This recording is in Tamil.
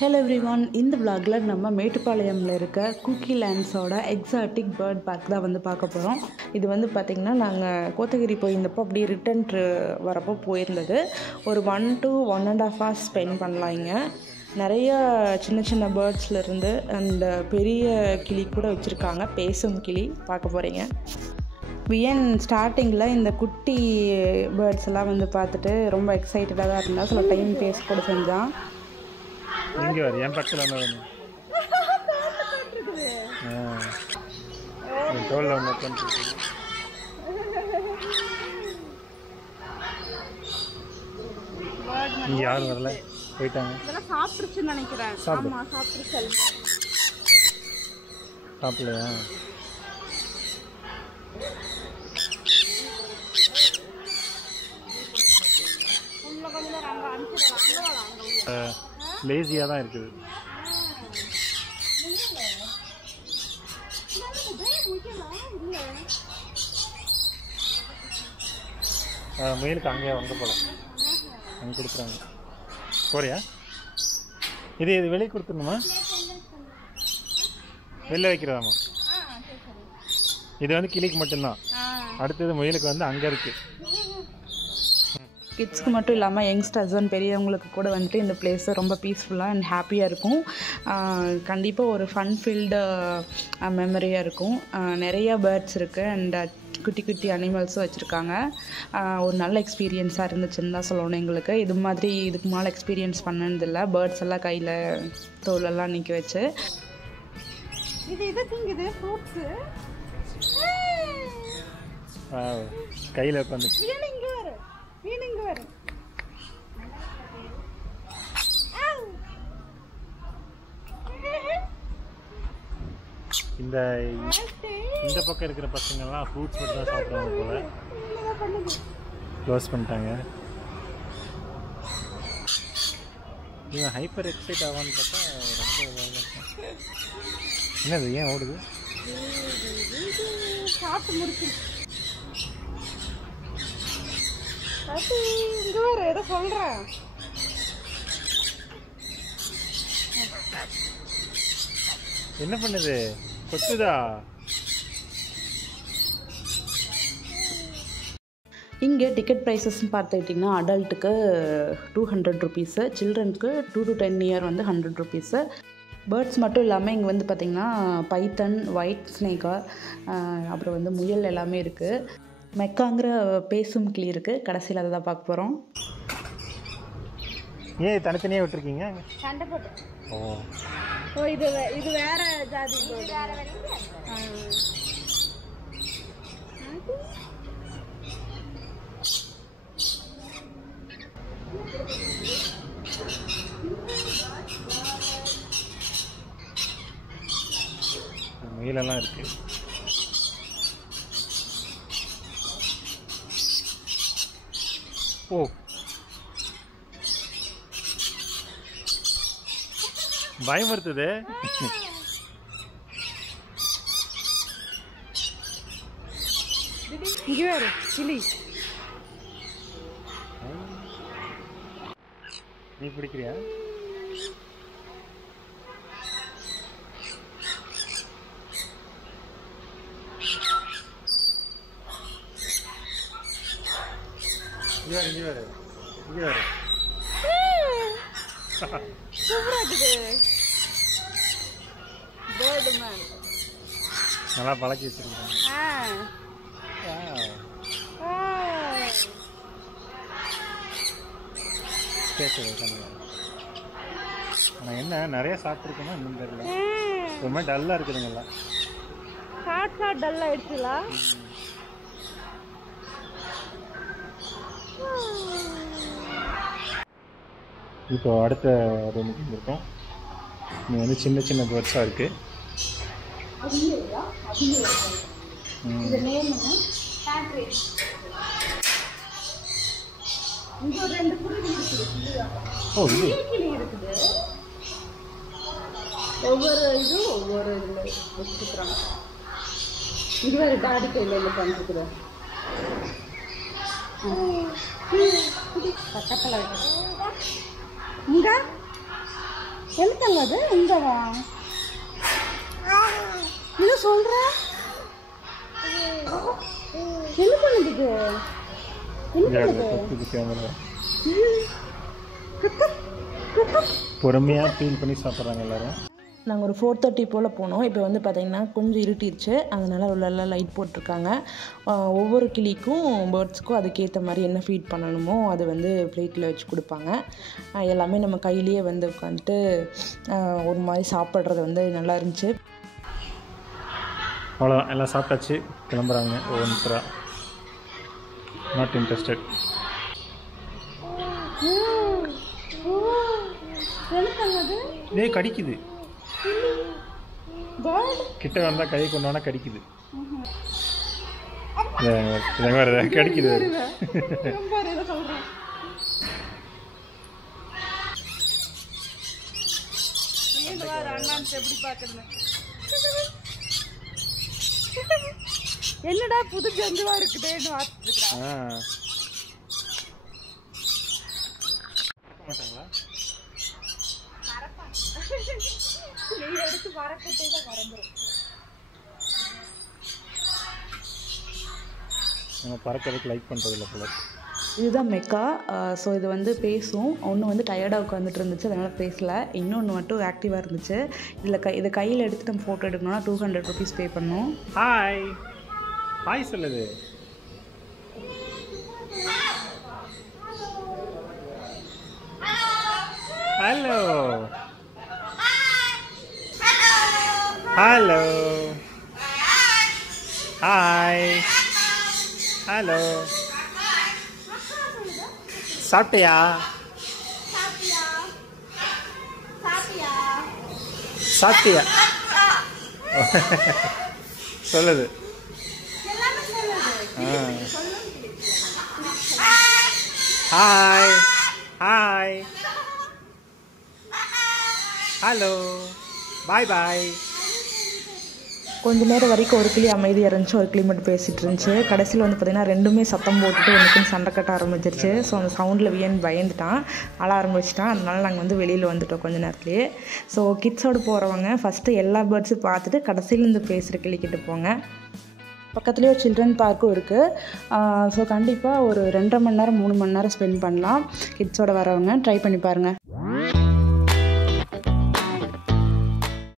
ஹலோ எவ்ரிவான், இந்த விளாகில் நம்ம மேட்டுப்பாளையமில் இருக்க குக்கி லேண்ட்ஸோட எக்ஸாட்டிக் பேர்ட் பார்க் தான் வந்து பார்க்க போகிறோம். இது வந்து பார்த்திங்கன்னா நாங்கள் கோத்தகிரி போயிருந்தப்போ அப்படியே ரிட்டன் வரப்போ போயிருந்தது. ஒரு 1 to 1.5 hours ஸ்பெண்ட் பண்ணலாம். இங்கே நிறைய சின்ன சின்ன பேர்ட்ஸ்லேருந்து அந்த பெரிய கிளி கூட வச்சுருக்காங்க. பேசும் கிளி பார்க்க போகிறீங்க. வியன் ஸ்டார்டிங்கில் இந்த குட்டி பேர்ட்ஸ் எல்லாம் வந்து பார்த்துட்டு ரொம்ப எக்ஸைட்டடாக தான் இருந்தால். சில டைம் பேச கூட செஞ்சான். இங்கே வர என் பக்கத்தில் ஒன்று தோலில் ஒன்று இங்கே யாரும் வரல, போயிட்டாங்க. சாப்பிட்டுருச்சுன்னு நினைக்கிறேன். சாப்பிடலையா? லேசியாக தான் இருக்குது. முயலுக்கு அங்கேயே வந்து போல அங்கே கொடுக்குறாங்க. போறியா? இது வெளியே கொடுத்துடணுமா? வெளில வைக்கிறதாம்மா? இது வந்து கிளிக்கு மட்டும்தான். அடுத்தது முயலுக்கு வந்து அங்கே இருக்குது. கிட்ஸ்க்கு மட்டும் இல்லாமல் யங்ஸ்டர்ஸ் அண்ட் பெரியவங்களுக்கு கூட வந்துட்டு இந்த பிளேஸு ரொம்ப பீஸ்ஃபுல்லாக அண்ட் ஹாப்பியாக இருக்கும். கண்டிப்பாக ஒரு ஃபன் ஃபீல்டு மெமரியாக இருக்கும். நிறைய பேர்ட்ஸ் இருக்குது அண்ட் குட்டி குட்டி அனிமல்ஸும் வச்சுருக்காங்க. ஒரு நல்ல எக்ஸ்பீரியன்ஸாக இருந்துச்சுன்னு தான் சொல்லணும் எங்களுக்கு. இது மாதிரி இதுக்கு மேலே எக்ஸ்பீரியன்ஸ் பண்ணதில்லை. பேர்ட்ஸ் எல்லாம் கையில் தோலெல்லாம் நிற்க வச்சு கையில் உட்காந்து இந்த பக்கம் இருக்கிற பசங்கள்லாம் ஃப்ரூட்ஸ் மட்டும் தான் சாப்பிட்றாங்க போல. க்ளோஸ் பண்ணிட்டாங்க. இவன் ஹைப்பர் எக்ஸைட் ஆவான்னு பார்த்தா ரொம்ப என்னது, ஏன் ஓடுது? சாப்பிட்டு முடிச்சு இங்கே வேறு எதை சொல்கிறேன். என்ன பண்ணுது? கொத்துதா? இங்கே டிக்கெட் ப்ரைஸஸ்ன்னு பார்த்துக்கிட்டிங்கன்னா அடல்ட்டுக்கு 200 rupees, சில்ட்ரனுக்கு 2 to 10 year வந்து 100 rupees. பேர்ட்ஸ் மட்டும் இல்லாமல் இங்கே வந்து பார்த்திங்கன்னா பைத்தன், ஒயிட் ஸ்னேக்கா, அப்புறம் வந்து முயல் எல்லாமே இருக்குது. மெக்காங்கிற பேசும் கிளி இருக்குது. கடைசியில் அதை தான் பார்க்க போகிறோம். ஏன் தனித்தனியாக விட்டுருக்கீங்க? சண்டை போட்டு. ஓ, இது வேற ஜாதி. முயலெல்லாம் இருக்கு. ஓ, பயமுறுத்துது. இங்கே வேறு கிளி. நீ பிடிக்கிறியா? இங்கே வேறு நல்லா பழக்கி வச்சிருக்கேன். ஆனால் என்ன நிறைய சாப்பிட்ருக்கோமா இன்னும் தெரியல. ஒரு மாதிரி டல்லாக இருக்குதுங்களா? ஷார்ட் டல் ஆயிடுச்சுங்களா? இப்போ அடுத்த ரூமுக்கு வந்துருக்கோம். இங்கே வந்து சின்ன சின்ன பேர்ட்ஸாக இருக்குது. ஓ, ஒவ்வொரு இதுவும் ஒவ்வொரு இதில் வச்சுக்கிறாங்க. இது வேறு டாடி கையில் பண்ணிக்கிறோம். பக்கத்தில் இங்கே எழுத்தாங்க அது இந்த வா என்ன சொல்ற என்ன பண்ணுது பொறுமையாக ஃபீல் பண்ணி சாப்பிட்றாங்க எல்லாரும். நாங்கள் ஒரு 4:30 போல் போனோம். இப்போ வந்து பார்த்திங்கன்னா கொஞ்சம் இருட்டிடுச்சு, அதனால் உள்ளெல்லாம் லைட் போட்டிருக்காங்க. ஒவ்வொரு கிளிக்கும் பேர்ட்ஸுக்கும் அதுக்கேற்ற மாதிரி என்ன ஃபீட் பண்ணணுமோ அது வந்து பிளேட்டில் வச்சு கொடுப்பாங்க. எல்லாமே நம்ம கையிலேயே வந்து உட்காந்துட்டு ஒரு மாதிரி சாப்பிட்றது வந்து நல்லா இருந்துச்சு. அவ்வளோதான், எல்லாம் சாப்பிட்டாச்சு, கிளம்புறாங்க ஒவ்வொன்றா. Not interested. இதே கடிக்குது, கிட்ட வந்தால் கை கொண்டானா கடிக்குது. கடிக்குது. என்னடா புது ஜந்துவா இருக்குதேன்னு மாட்டாங்களா? எடுத்து வரக்கட்டே தான் பறந்துடும். நம்ம பறக்கிறதுக்கு லைக் பண்ணுறதில்ல போல. இதுதான் மெக்கா. ஸோ இது வந்து பேசும். ஒன்று வந்து டயர்டாக உட்காந்துட்டு இருந்துச்சு, அதனால் பேசலை. இன்னொன்று மட்டும் ஆக்டிவாக இருந்துச்சு. இதை கையில் எடுத்து நம்ம ஃபோட்டோ எடுக்கணும்னா 200 rupees பே பண்ணணும். ஹாய் ஹாய் சொல்லுது. Hello hello hi hello. சாப்பிட்டியா? சாப்பிட்டியா சொல்லுது. ஹாய் ஹாய் ஹலோ பாய் பாய். கொஞ்ச நேரம் வரைக்கும் ஒரு கிளி அமைதியாக இருந்துச்சு, ஒரு கிளி மட்டும் பேசிகிட்டு இருந்துச்சு. கடைசியில் வந்து பார்த்திங்கன்னா ரெண்டுமே சத்தம் போட்டுட்டு ஒன்றுக்குன்னு சண்டை கட்ட ஆரம்பிச்சிருச்சு. ஸோ அந்த சவுண்டில் பயந்துட்டான், அழ ஆரம்பிச்சிட்டான். அதனால நாங்கள் வந்து வெளியில் வந்துவிட்டோம் கொஞ்ச நேரத்துலேயே. ஸோ கிட்ஸோடு போகிறவங்க ஃபஸ்ட்டு எல்லா பேர்ட்ஸும் பார்த்துட்டு கடைசியில் இருந்து பேசுகிற கிளிக்கிட்டு போங்க. பக்கத்துலேயே ஒரு சில்ட்ரன் பார்க்கும் இருக்குது. ஸோ கண்டிப்பாக ஒரு 2.5 மணி நேரம் 3 மணி நேரம் ஸ்பெண்ட் பண்ணலாம். கிட்ஸோடு வரவங்க ட்ரை பண்ணி பாருங்கள்.